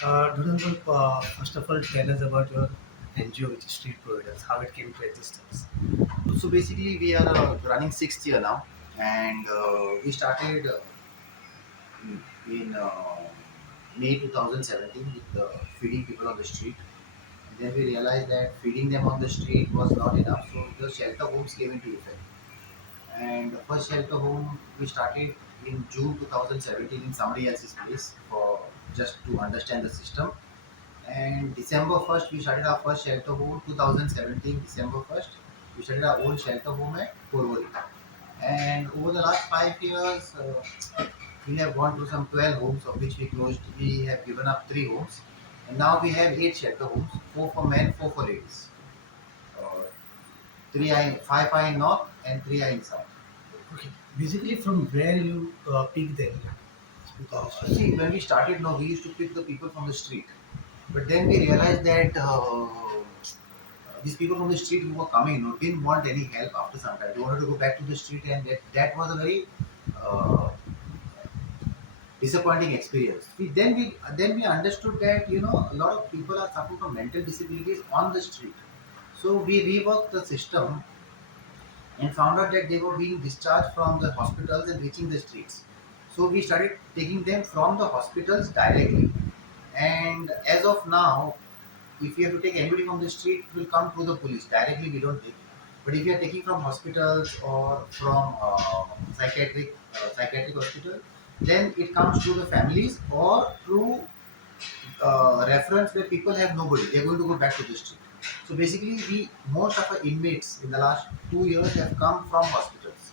Dhunanbal, first of all, tell us about your NGO, which is Street Providence, how it came to existence. So basically, we are running sixth year now, and we started in May 2017 with feeding people on the street. And then we realized that feeding them on the street was not enough, so the shelter homes came into effect. And the first shelter home we started in June 2017 in somebody else's place for just to understand the system. And December 1st, we started our first shelter home. 2017 December 1st, we started our own shelter home at Porvori. And over the last 5 years, we have gone to some 12 homes, of which we closed. We have given up 3 homes, and now we have 8 shelter homes: 4 for men, 4 for ladies. Uh, five are in north, and 3 are in south. Okay. Basically, from where you pick them? See, when we started, no, we used to pick the people from the street, but then we realized that these people from the street who were coming, didn't want any help after some time. They wanted to go back to the street, and that was a very uh, disappointing experience. We understood that a lot of people are suffering from mental disabilities on the street. So we reworked the system and found out that they were being discharged from the hospitals and reaching the streets. So we started taking them from the hospitals directly. And as of now, if you have to take anybody from the street, it will come through the police. Directly, we don't take. But if you are taking from hospitals or from psychiatric hospital, then it comes through the families or through reference where people have nobody. They are going to go back to the street. So basically, most of our inmates in the last 2 years have come from hospitals.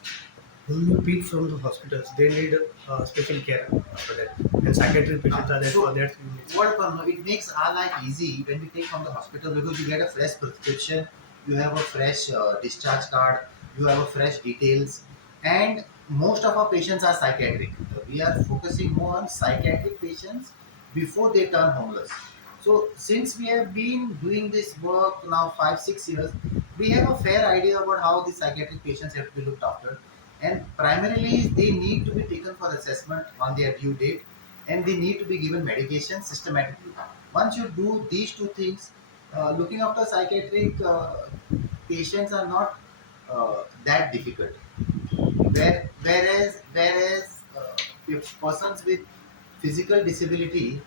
When you pick from the hospitals, they need special care for that. And psychiatric patients are there So for that. it makes our life easy when we take from the hospital, because you get a fresh prescription, you have a fresh discharge card, you have a fresh details, and most of our patients are psychiatric. We are focusing more on psychiatric patients before they turn homeless. So since we have been doing this work now 5-6 years, we have a fair idea about how the psychiatric patients have to be looked after, and primarily they need to be taken for assessment on their due date, and they need to be given medication systematically. Once you do these two things, looking after psychiatric patients are not that difficult. Whereas if persons with physical disability,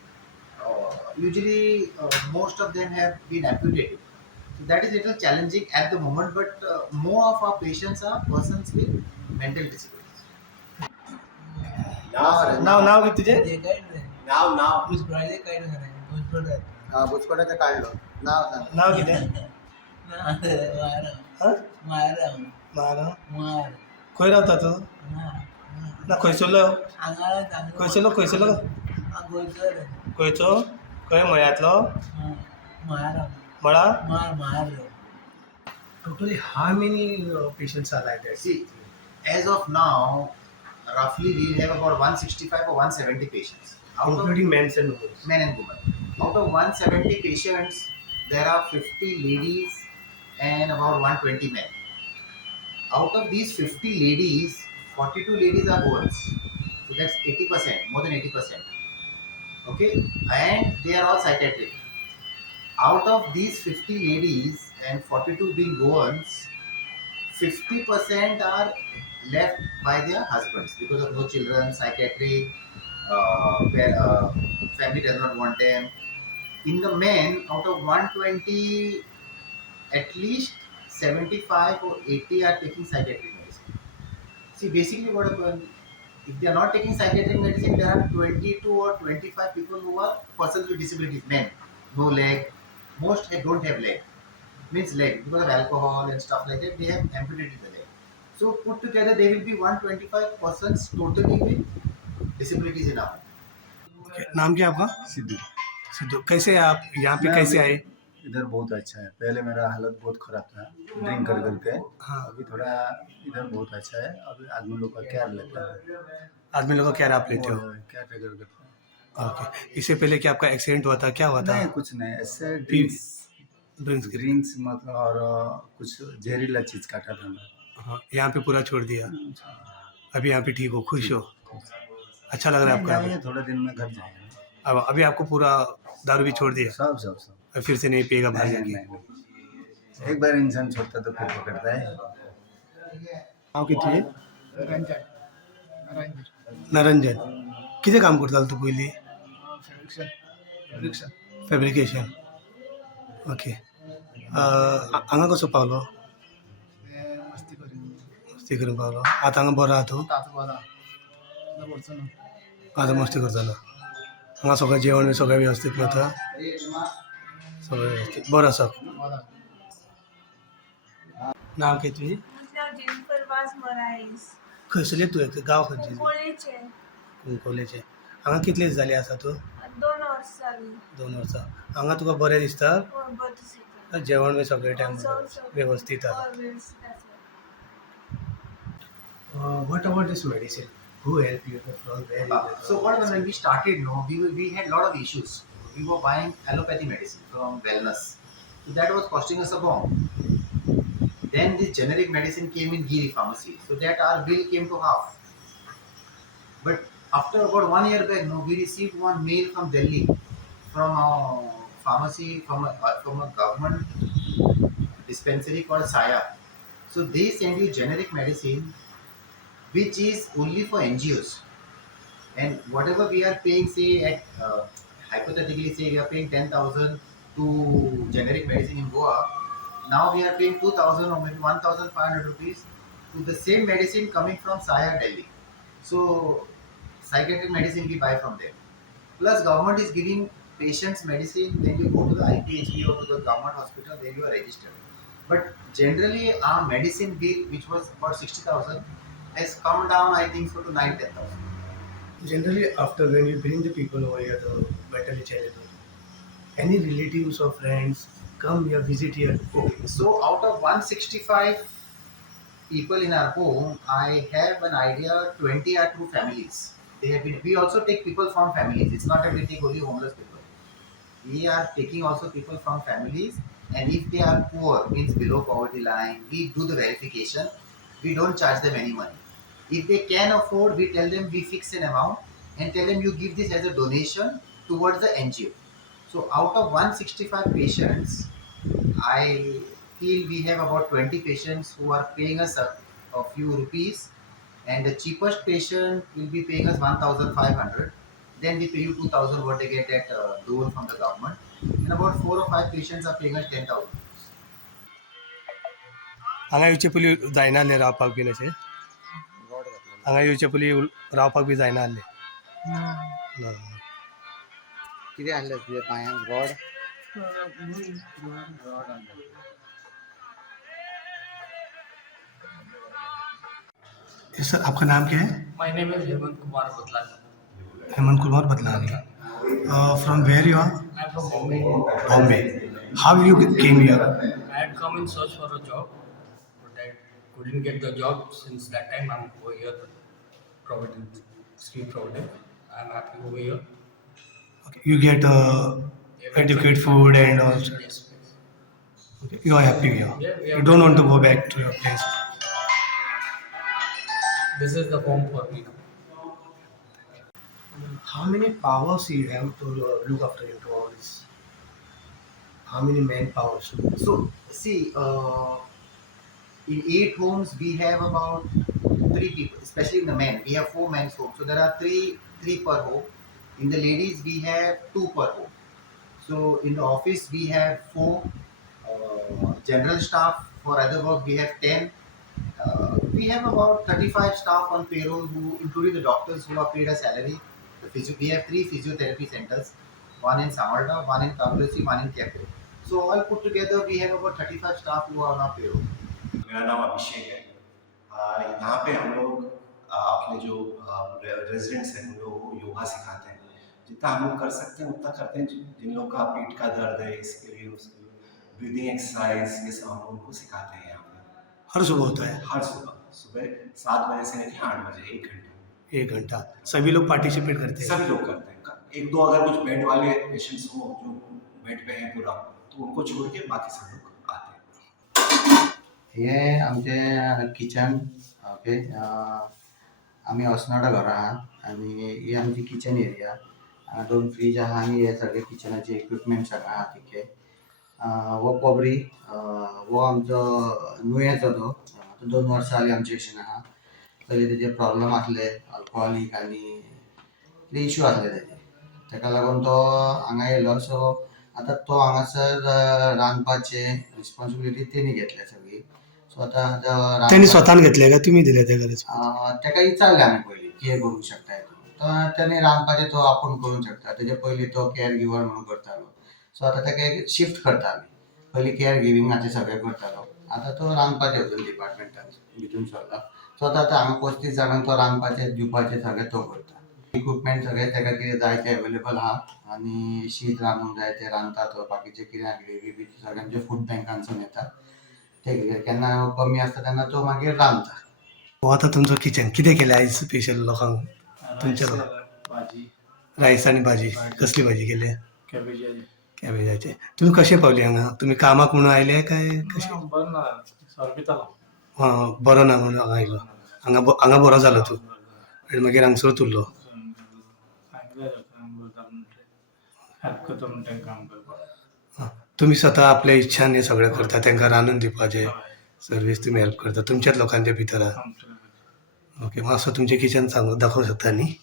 usually most of them have been amputated. So that is little challenging at the moment, but more of our patients are persons with mental disabilities. नाव किती तुझे? नाव बुचपड्याचं बुचकोड्याचं काढलं. नाव सांग. नाव किती आहे? हा? मारा खंय रावता तू? ना खंयसरलो? खंयसरलो खंयचो? खंय मळ्यांतलो? मळा? Totally, how many patients are like that? See, as of now, roughly we have about 165 or 170 patients. Including men and women. Men and women. Out of 170 patients, there are 50 ladies and about 120 men. Out of these 50 ladies, 42 ladies are boys. So that's 80%, more than 80%. Okay, and they are all psychiatric. Out of these 50 ladies and 42 being Goans, 50% are left by their husbands because of no children, psychiatric, where family does not want them. In the men, out of 120, at least 75 or 80 are taking psychiatric medicine. See, basically what happens, if they are not taking psychiatric medicine, there are 22 or 25 people who are persons with disabilities, men, no leg, most don't have leg, means leg, because of alcohol and stuff like that, they have amputated the leg. So put together, there will be 125 persons totally with disabilities in our home. Okay. नाम क्या आपका? सिद्धू। सिद्धू, कैसे आप यहाँ पे कैसे आए? इधर बहुत अच्छा है। पहले मेरा हालत बहुत खराब था ड्रिंक कर करके। हाँ। अभी थोड़ा इधर बहुत अच्छा है। अभी आदमी लोग का केयर लेता है। आदमी लोगों का क्या आप लेते हो? केयर टेकर करता है। ओके, इससे पहले क्या आपका एक्सीडेंट हुआ था? क्या हुआ था? नहीं, कुछ नहीं, ऐसे ड्रिंक्स मतलब और कुछ जहरीला चीज काटा था मैं। हाँ, यहाँ पे पूरा छोड़ दिया। अभी यहाँ पे ठीक हो, खुश हो, अच्छा लग रहा है आपका? जाएंगे थोड़े दिन में घर जाएंगे। अब अभी आपको पूरा दारू भी छोड़ दिया, सब सब सब और फिर से नहीं पिएगा बाहर नहीं जाके? नहीं नहीं एक बार इंसान छोड़ता तो फिर पकड़ता है नाव किती आहे? रंजन रंजन नरंजन. किती काम करताल तू पयलीं? रिक्षा फॅब्रिकेशन. ओके. हांगा कसो पावलो? मस्ती करून मस्ती करून पावलो. आतां हांगा बरो आहा तूं? ताच बरा वरचो न्हू आतां मस्ती करता ना? हांगा सगळें जेवण बी सगळें वेवस्थीत मेळटा? सगळें वेवस्थीत बरो आसा. बरा नांव कितें तुजें? म्हजें जेनिफर वाज मोरायस खंयसरलें तुवें गांव खंयचें? कुंकोळेचें कुंकोलेचें. हांगा कितले दीस जाले आसा तूं? 2 वर्सां जालीं 2 वर्सां. हांगा तुका बरें दिसता? हय बरें दिसता जेवण बी सगळें टायम सगळें वेवस्थीत आसा? हय वेवस्थीत आसा What about this medicine? Who helped you from where you get? So what when we started, no, we had a lot of issues. We were buying allopathy medicine from wellness, so that was costing us a bomb. Then this generic medicine came in Giri pharmacy, so that our bill came to half. But after about 1 year back, no, we received one mail from Delhi, from a pharmacy, from a government dispensary called Saya. So they send you generic medicine, which is only for NGOs. And whatever we are paying, say at hypothetically, say we are paying 10,000 to generic medicine in Goa. Now we are paying 2,000 or maybe 1,500 rupees to the same medicine coming from Saya, Delhi. So psychiatric medicine we buy from them. Plus government is giving patients medicine when you go to the IPHB or to the government hospital, then you are registered. But generally our medicine bill, which was about 60,000, has come down, I think so, to 9-10,000. Generally, after when we bring the people over here, the mentally challenged, any relatives or friends come here, visit here. Okay, so out of 165 people in our home, I have an idea 20 are true families. They have been, we also take people from families. It's not that we take only homeless people. We are taking also people from families, and if they are poor, means below poverty line, we do the verification. We don't charge them any money. If they can afford, we tell them we fix an amount and tell them you give this as a donation towards the NGO. So out of 165 patients, I feel we have about 20 patients who are paying us a few rupees, and the cheapest patient will be paying us 1,500. Then we pay you 2,000 what they get that loan from the government, and about 4 or 5 patients are paying us 10,000. हांगा येवचे पयलीं जायना आहलें रावपाक been अशें? हांगा येवचे पयलीं रावपाक बी जायना आहलें? ना. किती आणलं तुझ्या पायात रॉड सर, आपका नाम क्या है? My name is Hemant Kumar Badlani Hemant Kumar Badlani. From where you are? I am from Bombay Bombay. How you came here? I had come in search for a job, but I couldn't get the job. Since that time, I'm over here, Providence, street Providence. I'm happy over here. Okay. You get adequate food and also Yes. okay. You are happy here. Yeah, we You are- don't want to go back to your place. This is the home for me now. How many powers you have to look after into all this? How many manpowers? So see, in 8 homes we have about 3 people, especially in the men. We have 4 men's homes, so there are three per home. In the ladies we have 2 per home. So in the office we have 4. General staff for other work we have 10. We have about 35 staff on payroll, who including the doctors who are paid a salary. We have 3 physiotherapy centers, one in Samalda, one in Kavalasi, one in Keppel. So all put together we have about 35 staff who are on our payroll. मेरा नाम अभिषेक है। यहाँ पे हम लोग अपने जो residents हैं उन लोगों को योगा सिखाते हैं। जितना हम लोग कर सकते हैं उतना करते हैं। जिन लोगों का पीठ का दर्द है, इसके लिए उसके लिए ब्रीदिंग एक्सरसाइज, ये सब हम लोग उनको सिखाते हैं यहाँ पे हर सुबह होता है? हर सुबह 7 बजे से लेकर 8 बजे 1 घंटा 1 घंटा सभी लोग पार्टिसिपेट करते हैं? सभी लोग करते हैं। 1-2 अगर कुछ बेड वाले पेशेंट्स हो जो बेड पे हैं पूरा, तो उनको छोड़ के बाकी सब लोग आते हैं। हे आमचे किचन ओके आमी वसनाडा घरा आहा आनी ही आमची किचन एरिया 2 फ्रीज आहा आनी हे सगळे किचनाचे इक्विपमेंट सगळे आहा तिके. वो कोबरी वो आमचो नुयेचो तो 2 वर्सां जाली आमचे भशेन आहा. पयलीं तेजे प्रॉब्लम आसले अल्कोहोलीक आनी कितें इश्यू आसले तेजे. ताका लागून तो हांगा येयलो. सो आतां तो हांगासर रांदपाचे रिस्पॉन्सिबिलिटी तेणी घेतल्या सगळी. सो आतां त्यांनी स्वतःन घेतले काय तुमी दिले ते गरज? ताका विचारलें आमी पयलीं कितें करूंक शकताय तूं. तर ताणें रांदपाचें तो आपूण करूंक शकता. तेजे पयलीं तो केअर गिवर म्हणून करतालो. सो आतां ताका एक शिफ्ट करता आमी. पयलीं केअर गिविंगाचें सगळें करतालो. आतां तो रांदपाचें वचून डिपार्टमेंटान भितून सरला. सो आतां हांगा 35 जाणांक तो रांदपाचें दिवपाचें सगळें तो करता. इक्विपमेंट सगळे ताका कितें जाय तें अवेलेबल आहा आनी शीत रांदूंक जाय तें रांदता तो. बाकीचें कितें ग्रेवी बी सगळ्यांचे फूड बँकांसून येता. ते केन्ना कमी आसता तेन्ना तो मागीर रांदता. हो आतां तुमचो किचन कितें केलें आयज स्पेशल लोकांक? तुमच्या भाजी रायस आनी भाजी. कसली भाजी केली? कॅबेजाची. कॅबेजाचे. तुम्ही कशे पावले हांगा? तुम्ही कामाक म्हणून आयले काय कशे? बरं ना सरपितालो. बरो ना म्हणून हांगा आयलो. हांगा बरो जालो तूं आनी मागीर हांगसर तुरलो. सांगितलें हेल्प करता म्हणून तें काम करपाक. तुम्ही स्वता आपल्या इच्छान हे सगळें करता, तांकां रांदून दिवपाचें सर्वीस तुम्ही हेल्प करता तुमच्याच लोकांच्या भितर आहा. ओके, मातसो तुमचें किचन सांगून दाखोवं शकता न्ही?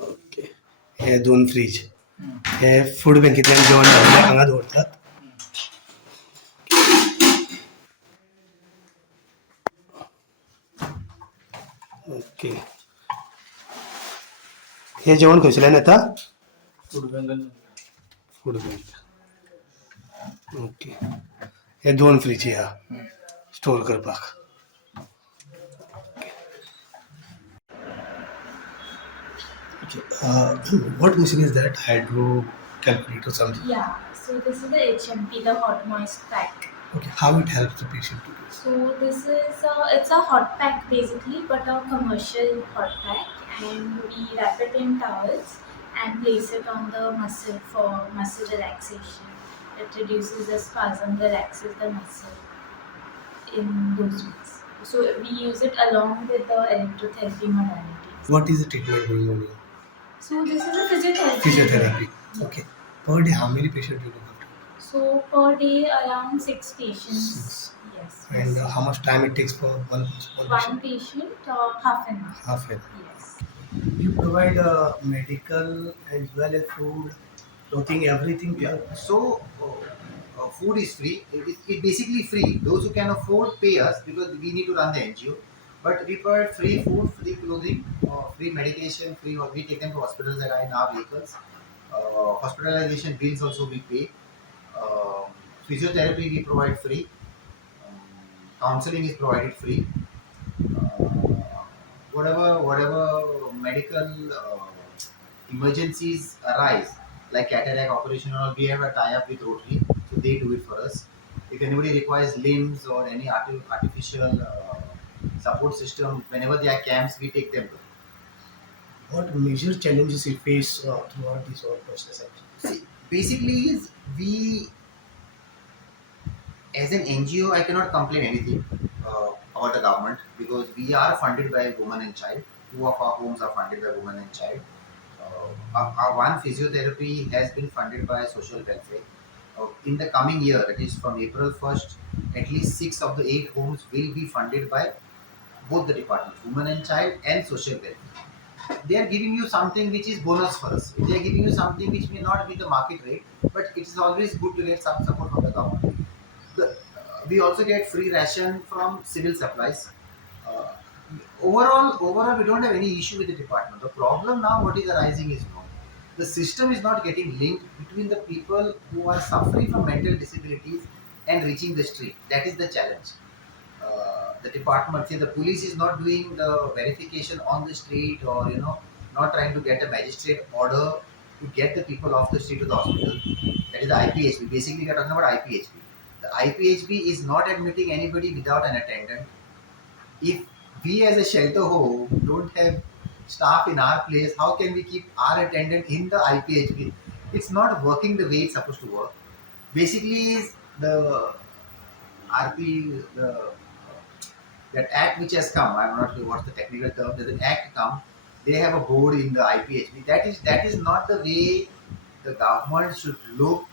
ओके, हे 2 फ्रीज. हे फूड बँकेतल्यान जेवण घालून हांगा दवरतात. ओके, हे जेवण खंयसरल्यान येता? Food bank. Food bank. Okay, हे 2 फ्रीज आहा स्टोर करपाक. What machine is that? Hydro calculator something? Yeah, so this is the HMP, the hot moist pack. Okay, how it helps the patient to do this? So this is it's a hot pack basically, but a commercial hot pack, and we wrap it in towels and place it on the muscle for muscle relaxation. It reduces the spasm, relaxes the muscle in those ways. So we use it along with the electrotherapy modalities. What is the treatment going on here? So this is a physiotherapy. Physiotherapy. Yeah. Okay. Per day, how many patients do you look after? So per day around 6 patients. 6. Yes. And how much time it takes for one One patient? patient, half an hour. Half an hour. Yes. You provide medical as well as food, clothing, everything. Yeah. So food is free. It basically free. Those who can afford pay us because we need to run the NGO. But we provide free food, free clothing, free medication, free. We take them to hospitals that are in our vehicles. Hospitalization bills also we pay. Physiotherapy we provide free. Counseling is provided free. Whatever medical emergencies arise, like cataract operation or we have a tie-up with Rotary, so they do it for us. If anybody requires limbs or any artificial support system, whenever there are camps, we take them to. What major challenges you face throughout this whole process? See, basically, is we as an NGO, I cannot complain anything about the government because we are funded by Women and Child. 2 of our homes are funded by Women and Child. Our one physiotherapy has been funded by social welfare. In the coming year, that is from April 1st, at least 6 of the 8 homes will be funded by both the departments, Women and Child and social welfare. They are giving you something which is bonus for us. They are giving you something which may not be the market rate, but it is always good to get some support from the government. We also get free ration from civil supplies. Overall, we don't have any issue with the department. The problem now, what is arising is the system is not getting linked between the people who are suffering from mental disabilities and reaching the street. That is the challenge. The department, say the police is not doing the verification on the street, or not trying to get a magistrate order to get the people off the street to the hospital. That is the IPHB. Basically, we are talking about IPHB. The IPHB is not admitting anybody without an attendant. If we as a shelter home don't have staff in our place, how can we keep our attendant in the IPHB? it's not working the way it's supposed to work. Basically, is the RP, that act which has come. I'm not sure what's the technical term. There's an act come. They have a board in the IPHB. That is not the way the government should look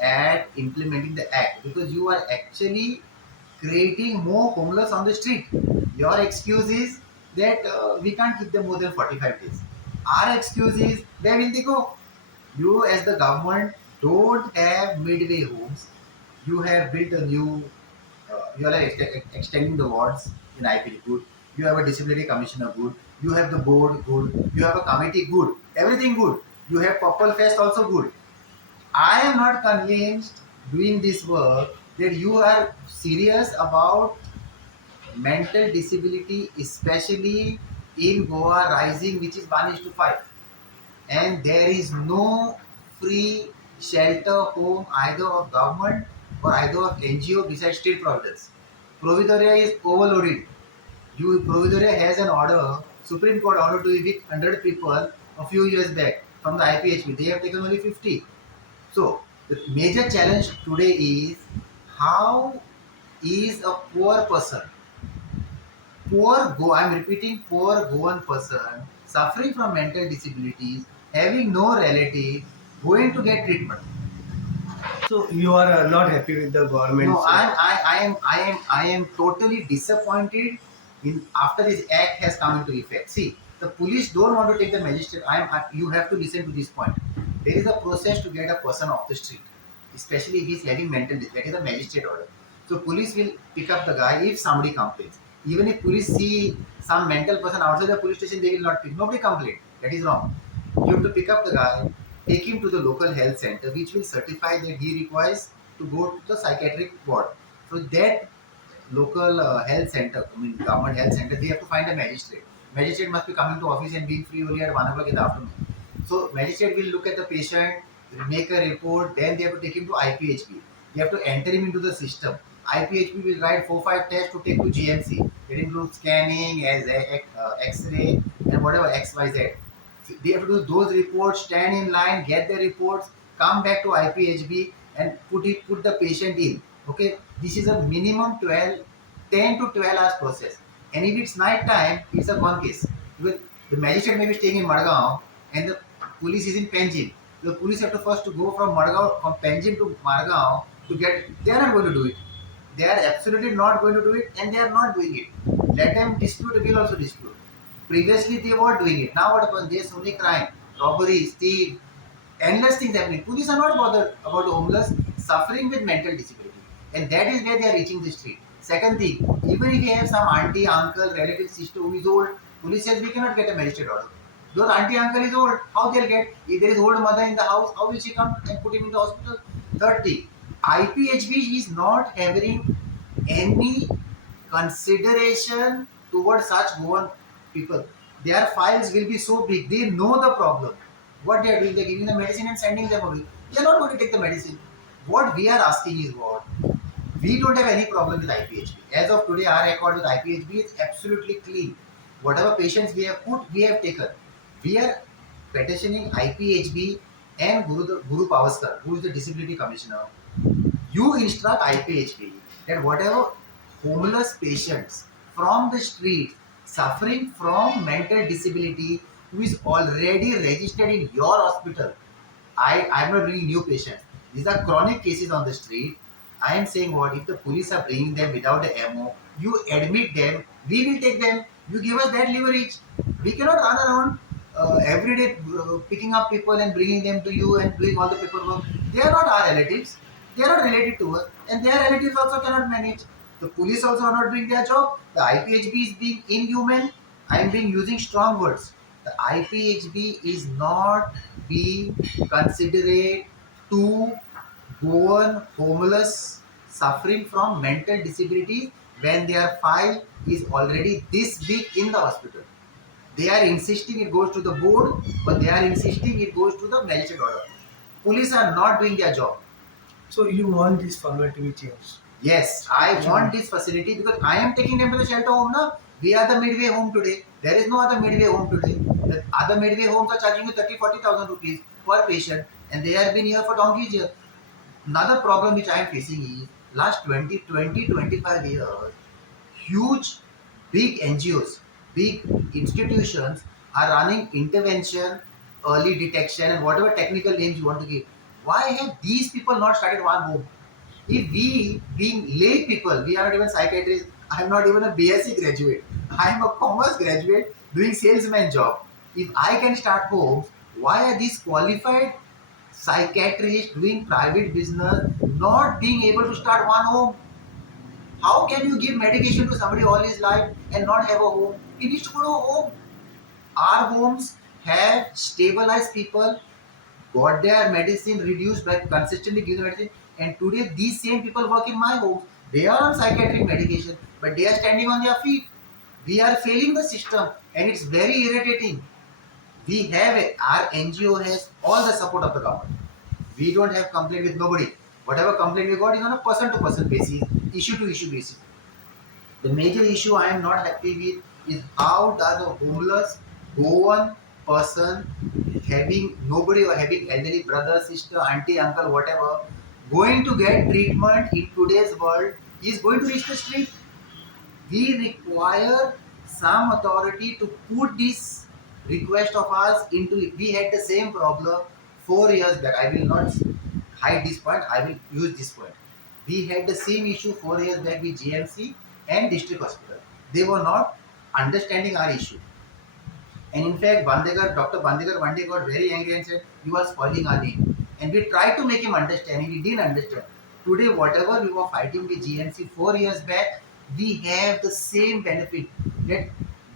at implementing the act, because you are actually creating more homeless on the street. Your excuse is that we can't keep them more than 45 days. Our excuse is where will they go? You, as the government, don't have midway homes. You have built a new, you are extending the wards in IPL, good. You have a disciplinary commissioner, good. You have the board, good. You have a committee, good. Everything good. You have Purple Fest, also good. I am not convinced doing this work that you are serious about mental disability, especially in Goa rising, which is 1:5. And there is no free shelter home either of government or either of NGO besides state Providence. Providoria is overloaded. Providoria has an order, Supreme Court order to evict 100 people a few years back from the IPHB. They have taken only 50. So the major challenge today is, how is a poor person, I'm repeating, poor Goan person suffering from mental disabilities, having no relative, going to get treatment. So you are not happy with the government? No, I am totally disappointed in after this act has come into effect. See, the police don't want to take the magistrate. You have to listen to this point. There is a process to get a person off the street, especially if he's having mental disease. That is a magistrate order. So police will pick up the guy if somebody complains. Even if police see some mental person outside the police station, they will not pick. Nobody complained. That is wrong. You have to pick up the guy, take him to the local health center, which will certify that he requires to go to the psychiatric ward. So that local health center, I mean government health center, they have to find a magistrate. Magistrate must be coming to office and being free only at 1 o'clock in the afternoon. So magistrate will look at the patient, make a report, then they have to take him to IPHB. They have to enter him into the system. IPHB will write 4-5 tests to take to GMC. It includes scanning, X-ray, and whatever XYZ. They have to do those reports, stand in line, get the reports, come back to IPHB and put the patient in. Okay, this is a minimum 10 to 12 hours process. And if it's night time, it's a gone case. Because the magistrate may be staying in Madgaon and the police is in Panjim. The police have to first to go from Panjim to Madgaon to get. They are not going to do it. They are absolutely not going to do it, and they are not doing it. Let them dispute. We will also dispute. Previously, they were doing it. Now, what happens? There's only crime, robberies, thief, endless things happening. Police are not bothered about the homeless suffering with mental disability, and that is where they are reaching the street. Second thing, even if you have some auntie, uncle, relative, sister who is old, police says we cannot get a magistrate order. Your auntie, uncle is old. How they'll get? If there is old mother in the house, how will she come and put him in the hospital? Third thing, IPHB is not having any consideration towards such Goan people. Their files will be so big. They know the problem. What they are doing, they are giving the medicine and sending them away. They are not going to take the medicine. What we are asking is what? We don't have any problem with IPHB. As of today, our record with IPHB is absolutely clean. Whatever patients we have put, we have taken. We are petitioning IPHB and Guru Pavaskar, who is the Disability Commissioner. You instruct IPHB that whatever homeless patients from the streets suffering from mental disability who is already registered in your hospital. I'm not bringing new patients. These are chronic cases on the street. I am saying what, if the police are bringing them without the MO, you admit them, we will take them. You give us that leverage. We cannot run around every day picking up people and bringing them to you and doing all the paperwork. They are not our relatives. They are not related to us, and their relatives also cannot manage. The police also are not doing their job. The IPHB is being inhuman. I am being using strong words. The IPHB is not being considerate to go on homeless suffering from mental disability when their file is already this big in the hospital. They are insisting it goes to the board, but they are insisting it goes to the magistrate order. Police are not doing their job. So you want this format to be changed? Yes, I want this facility because I am taking them to the shelter home now. We are the midway home today. There is no other midway home today. The other midway homes are charging you 30,000-40,000 rupees per patient. and they have been here for donkey's years. Another problem which I am facing is last 25 years, huge, big NGOs, big institutions are running intervention, early detection, and whatever technical names you want to give. Why have these people not started one home? If we, being lay people, we are not even psychiatrists, I am not even a BSc graduate, I am a commerce graduate doing salesman job. If I can start homes, why are these qualified psychiatrists doing private business not being able to start one home? How can you give medication to somebody all his life and not have a home? He needs to go to a home. Our homes have stabilized people, got their medicine reduced by consistently giving medicine, and today these same people work in my homes. They are on psychiatric medication, but they are standing on their feet. We are failing the system, and it's very irritating. Our NGO has all the support of the government. We don't have complaint with nobody. Whatever complaint we got is on a person to person basis, issue to issue basis. The major issue I am not happy with is how does a homeless Goan person having nobody or having elderly brother, sister, auntie, uncle, whatever, going to get treatment in today's world is going to reach the street. We require some authority to put this request of ours into it. We had the same problem 4 years back. I will not hide this point, I will use this point. We had the same issue 4 years back with GMC and district hospital. They were not understanding our issue. And in fact, Dr. Bandegar one day got very angry and said, "You are spoiling our name." And we tried to make him understand, and he didn't understand. Today, whatever we were fighting with GMC 4 years back, we have the same benefit. That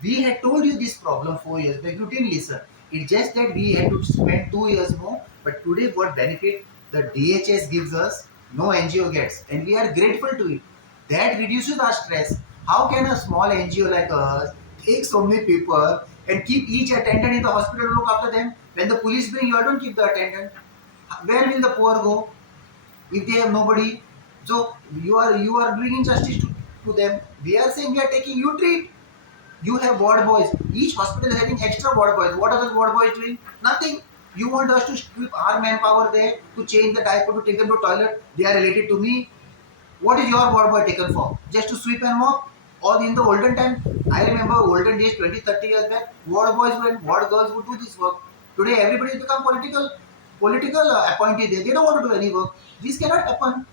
we had told you this problem 4 years back, you didn't listen. It's just that we had to spend 2 years more. But today, what benefit the DHS gives us, no NGO gets, and we are grateful to it. That reduces our stress. How can a small NGO like us take so many people and keep each attendant in the hospital to look after them? When the police bring you, I don't keep the attendant. Where will the poor go if they have nobody? So you are doing injustice to them. We are saying we are taking you treat. You have ward boys. Each hospital is having extra ward boys. What are those ward boys doing? Nothing. You want us to keep our manpower there to change the diaper, to take them to toilet. They are related to me. What is your ward boy taken for? Just to sweep and mop? Or in the olden time, I remember olden days, 20, 30 years back, ward boys and ward girls would do this work. Today, everybody has become political appointees. They don't want to do any work. This cannot happen.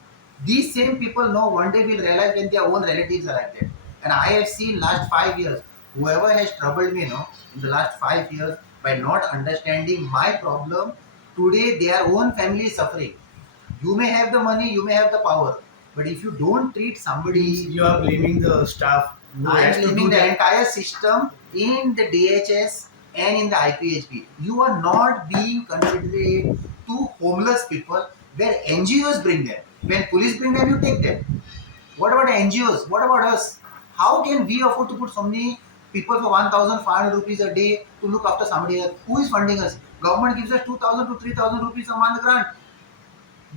These same people know one day will realize when their own relatives are like that. And I have seen last 5 years, whoever has troubled me, in the last 5 years by not understanding my problem, today their own family is suffering. You may have the money, you may have the power, but if you don't treat somebody, You are blaming the staff who I has am to blaming do the that. entire system in the DHS and in the IPHB. You are not being considerate to homeless people where NGOs bring them. When police bring them, you take them. What about NGOs? What about us? How can we afford to put so many people for 1,500 rupees a day to look after somebody else? Who is funding us? Government gives us 2,000 to 3,000 rupees a month grant.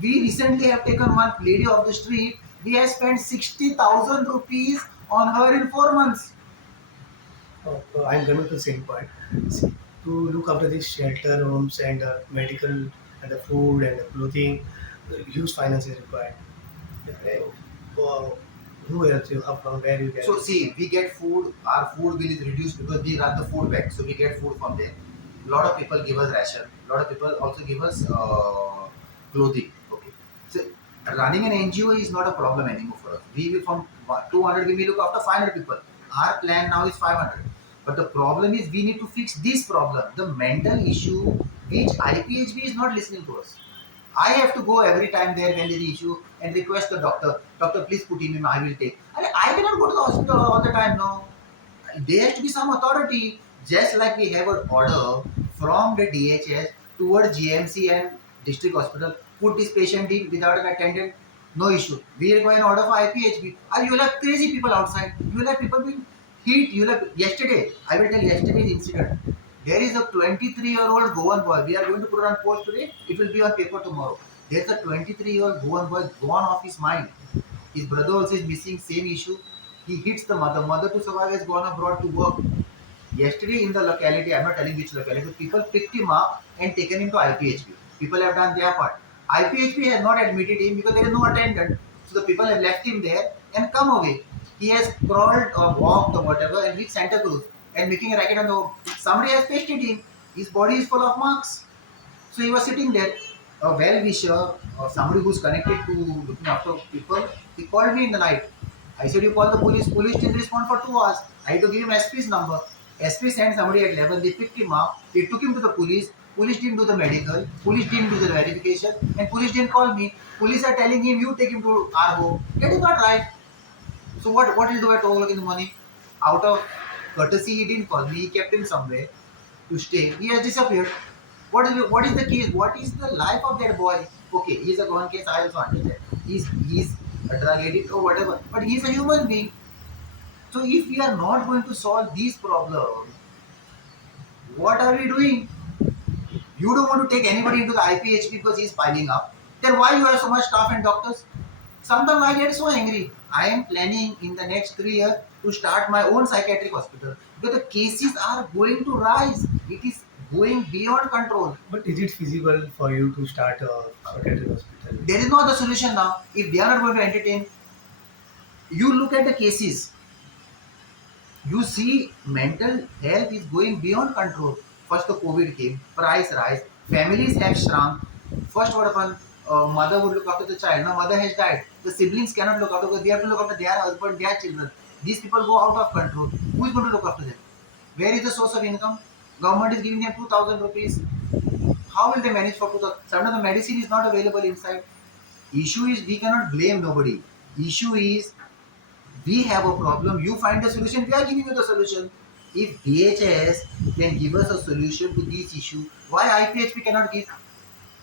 We recently have taken one lady off the street. We have spent 60,000 rupees on her in 4 months. I'm coming to the same point. See, to look after these shelter homes and medical and the food and the clothing, huge finance is required. Who else you have from where you get? So see, we get food. Our food bill is reduced because we run the food bank. So we get food from there. A lot of people give us ration. A lot of people also give us clothing. Okay. So running an NGO is not a problem anymore for us. We will from 200 we may look after 500 people. Our plan now is 500. But the problem is we need to fix this problem, the mental issue, which IPHB is not listening to us. I have to go every time there when there is issue and request the doctor, doctor, please put him in, I will take. I cannot go to the hospital all the time, no. There has to be some authority, just like we have an order from the DHS towards GMC and district hospital, put this patient in without an attendant, no issue. We require an order for IPHB. Or you will have crazy people outside. You will have people being hit. You will have, yesterday, I will tell yesterday's incident. There is a 23-year-old Goan boy. We are going to put it on post today. It will be on paper tomorrow. There is a 23-year-old Goan boy gone off his mind. His brother also is missing, same issue. He hits the mother. Mother to survive has gone abroad to work. Yesterday in the locality, I'm not telling which locality, people picked him up and taken him to IPHB. People have done their part. IPHP has not admitted him because there is no attendant. So the people have left him there and come away. He has crawled or walked or whatever and reached Santa Cruz and making a racket on the. Somebody has pasted him. His body is full of marks. So he was sitting there, a well-wisher or somebody who's connected to looking after people. He called me in the night. I said, you call the police. Police didn't respond for 2 hours. I had to give him SP's number. SP sent somebody at 11. They picked him up. They took him to the police. Police didn't do the medical. Police didn't do the verification. And police didn't call me. Police are telling him, you take him to our home. That is not right. So what he'll do at 2 o'clock in the morning? Out of courtesy, he didn't call me. He kept him somewhere to stay. He has disappeared. What is the case? What is the life of that boy? Okay, he's a gone case. I also understand. He's a drug addict or whatever, but he's a human being. So if we are not going to solve these problems, what are we doing? You don't want to take anybody into the IPH because he's piling up. Then why you have so much staff and doctors? Sometimes I get so angry. I am planning in the next 3 years to start my own psychiatric hospital because the cases are going to rise. It is going beyond control. But is it feasible for you to start a psychiatric hospital? There is no other solution now. If they are not going to entertain, you look at the cases. You see, mental health is going beyond control. First, the COVID came, price rise, families have shrunk. First, what happened? Mother would look after the child. Now, mother has died. The siblings cannot look after because they have to look after their husband, their children. These people go out of control. Who is going to look after them? Where is the source of income? Government is giving them 2,000 rupees. How will they manage for 2,000? Suddenly, the medicine is not available inside. Issue is we cannot blame nobody. Issue is we have a problem, you find the solution, we are giving you the solution. If DHS can give us a solution to this issue, why IPHP cannot give?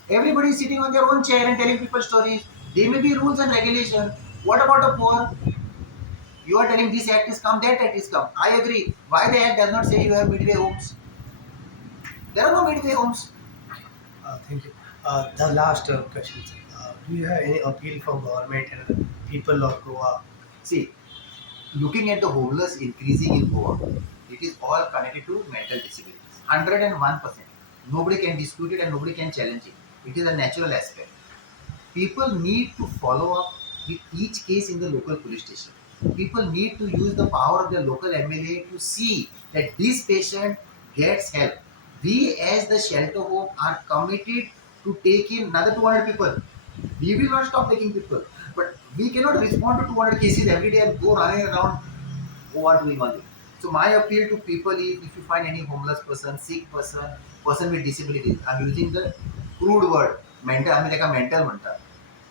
Everybody is sitting on their own chair and telling people stories. There may be rules and regulations. What about the poor? You are telling this act is come, that act is come. I agree. Why the act does not say you have midway homes? There are no midway homes. Thank you. The last question. Do you have any appeal for government and people of Goa? See, looking at the homeless increasing in Goa, it is all connected to mental disabilities. 101%. Nobody can dispute it and nobody can challenge it. It is a natural aspect. People need to follow up with each case in the local police station. People need to use the power of the local MLA to see that this patient gets help. We as the shelter home are committed to take in another 200 people. We will not stop taking people. But we cannot respond to 200 cases every day and go running around over doing only. So my appeal to people is if you find any homeless person, sick person, person with disabilities, I'm using the crude word, mental, I mean like a mental mentor.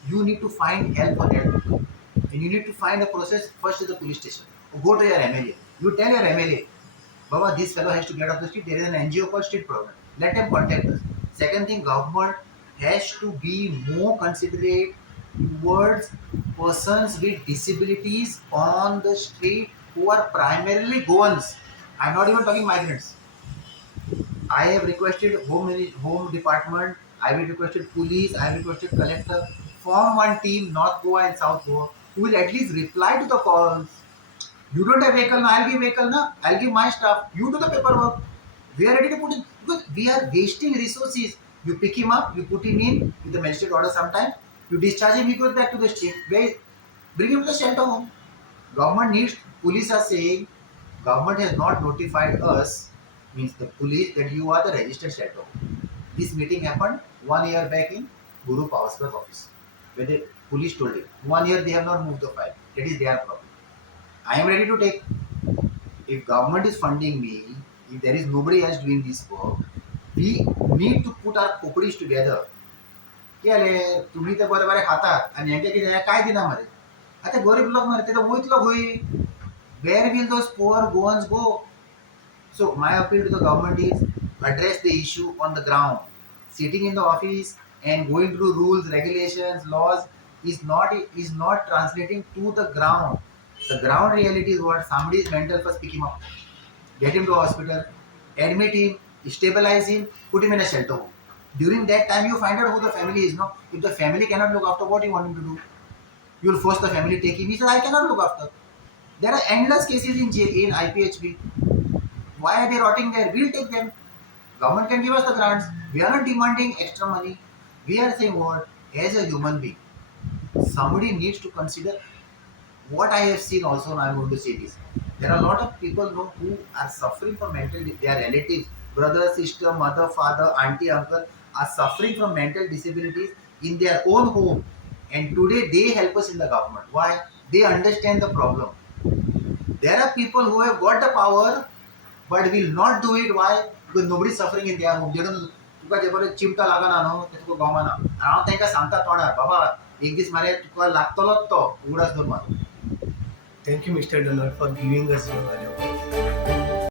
You need to find help for that people. And you need to find a process first to the police station. Or go to your MLA. You tell your MLA, Baba, this fellow has to get off the street. There is an NGO called Street Program. Let them contact us. Second thing, government has to be more considerate towards persons with disabilities on the street who are primarily Goans. I'm not even talking migrants. I have requested home department, I have requested police, I have requested collector, form one team, North Goa and South Goa, who will at least reply to the calls. You don't have vehicle, now I'll give vehicle, now I'll give my staff. You do the paperwork. We are ready to put in because we are wasting resources. You pick him up, you put him in with the magistrate order sometime, you discharge him, he goes back to the street. Bring him to the shelter home. Government needs, police are saying, government has not notified us, means the police, that you are the registered shelter home. This meeting happened 1 year back in Guru Pavaskar's office, where the police told him 1 year they have not moved the file. That is their problem. I am ready to take. If government is funding me, if there is nobody else doing this work, we need to put our खोपडीज together. केले तुम्ही तर बरे बरे खातात आणि यांच्या किती काय दिना मरे आता गरीब लोक मरे ते वयत लोक होई where will those poor Goans go? So my appeal to the government is address the issue on the ground. Sitting in the office and going through rules, regulations, laws is not translating to the ground. The ground reality is what somebody is mental, first pick him up, get him to a hospital, admit him, stabilize him, put him in a shelter home. During that time, you find out who the family is. No, if the family cannot look after, what you want him to do? You will force the family to take him. He says, I cannot look after. There are endless cases in IPHB. Why are they rotting there? We'll take them. Government can give us the grants. We are not demanding extra money. We are saying what? As a human being, somebody needs to consider what I have seen also, and I'm going to say this. There are a lot of people know who are suffering from mental, their relatives, brother, sister, mother, father, auntie, uncle are suffering from mental disabilities in their own home. And today they help us in the government. Why? They understand the problem. There are people who have got the power but will not do it. Why? Because nobody is suffering in their home. They don't तुका जे बरे चिमटा लागना न्हू ते तुका गवना हांव तांकां सांगता तोंडार बाबा एक दीस मरे तुका लागतलोच तो उगडास धरून मारून Thank you, Mr. Donald, for giving us your valuable